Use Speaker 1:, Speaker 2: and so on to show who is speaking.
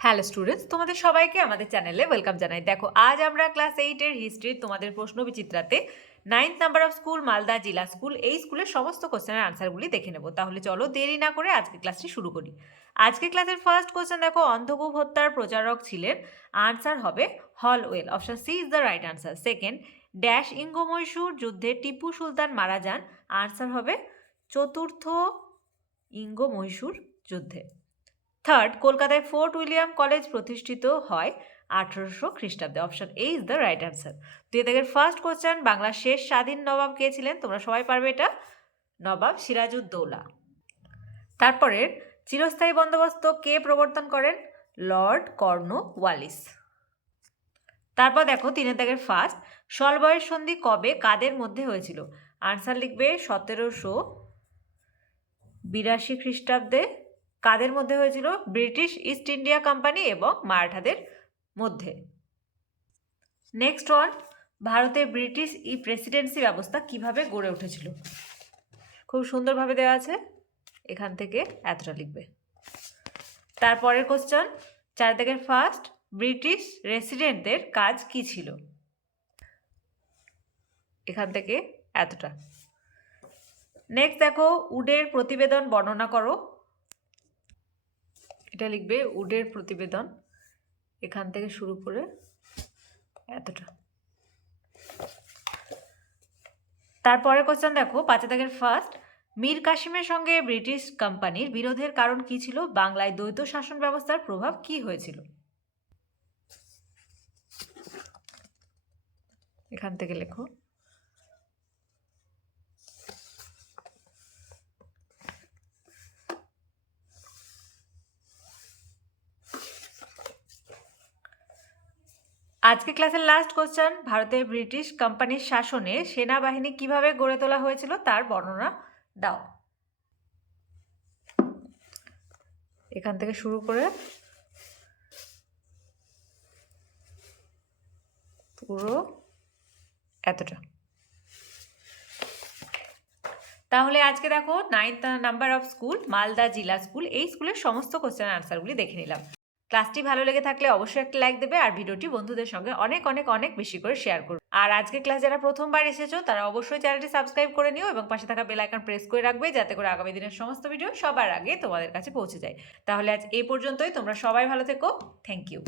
Speaker 1: Hello students তোমাদের সবাইকে আমাদের চ্যানেলে ওয়েলকাম জানাই। দেখো, আজ আমরা ক্লাস এইটের হিস্ট্রির তোমাদের প্রশ্ন বিচিত্রাতে ninth number of school Malda জেলা স্কুল এই স্কুলের সমস্ত কোশ্চেনের আনসারগুলি দেখে নেব। তাহলে চলো দেরি না করে আজকে ক্লাসটি শুরু করি। আজকে ক্লাসের ফার্স্ট কোশ্চেন দেখো, অন্ধকূপ হত্যার প্রচারক ছিলেন। আনসার হবে হল well option C is the right answer second dash ইঙ্গ Mahishur যুদ্ধে টিপু সুলতান মারা যান। আনসার হবে চতুর্থ ইঙ্গ যুদ্ধে। থার্ড কলকাতায় ফোর্ট উইলিয়াম কলেজ প্রতিষ্ঠিত হয় আঠারোশো খ্রিস্টাব্দে। Option A is the right answer দুই থেকে ফার্স্ট কোশ্চেন বাংলার শেষ স্বাধীন নবাব কে ছিলেন? তোমরা সবাই পারবে এটা? নবাব সিরাজউদ্দৌলা। তারপরের, চিরস্থায়ী বন্দোবস্ত কে প্রবর্তন করেন? লর্ড কর্ণ ওয়ালিস তারপর দেখো, তিনের দাগের ফার্স্ট সলবয়ের সন্ধি কবে, কাদের মধ্যে হয়েছিল? আনসার লিখবে সতেরোশো বিরাশি খ্রিস্টাব্দে। কাদের মধ্যে হয়েছিল? ব্রিটিশ ইস্ট ইন্ডিয়া কোম্পানি এবং মারাঠাদের মধ্যে। নেক্সট ওয়ান ভারতে ব্রিটিশ ই প্রেসিডেন্সি ব্যবস্থা কীভাবে গড়ে উঠেছিল? খুব সুন্দরভাবে দেওয়া আছে। এখান থেকে এতটা লিখবে। তারপরের কোশ্চেন চার থেকে ফার্স্ট ব্রিটিশ রেসিডেন্টদের কাজ কি ছিল? এখান থেকে এতটা। নেক্সট দেখো, উডের প্রতিবেদন বর্ণনা করো। এটা লিখবে উডের প্রতিবেদন। এখান থেকে শুরু করে এতটা। তারপরে কোশ্চেন দেখো পাঁচে দাগের ফার্স্ট মীর কাশিমের সঙ্গে ব্রিটিশ কোম্পানির বিরোধের কারণ কি ছিল? বাংলায় দ্বৈত শাসন ব্যবস্থার প্রভাব কি হয়েছিল? এখান থেকে লেখো। আজকে ক্লাসের লাস্ট কোশ্চেন ভারতের ব্রিটিশ কোম্পানির শাসনে সেনাবাহিনী কীভাবে গড়ে তোলা হয়েছিল তার বর্ণনা দাও। এখান থেকে শুরু করে পুরো এতটা। তাহলে আজকে দেখো ninth number of school Malda জেলা স্কুল এই স্কুলের সমস্ত কোশ্চেন আনসারগুলি দেখে নিলাম। ক্লাসটি ভালো লেগে থাকলে অবশ্যই একটা লাইক দেবে আর ভিডিওটি বন্ধুদের সঙ্গে অনেক অনেক অনেক বেশি করে শেয়ার করবে। আর আজকে ক্লাস যারা প্রথমবার এসেছ, তারা অবশ্যই চ্যানেলটি সাবস্ক্রাইব করে নিও এবং পাশে থাকা বেল আইকন প্রেস করে রাখবে যাতে করে আগামী দিনের সমস্ত ভিডিও সবার আগে তোমাদের কাছে পৌঁছে যায়। তাহলে আজ এই পর্যন্তই, তোমরা সবাই ভালো থেকো। Thank you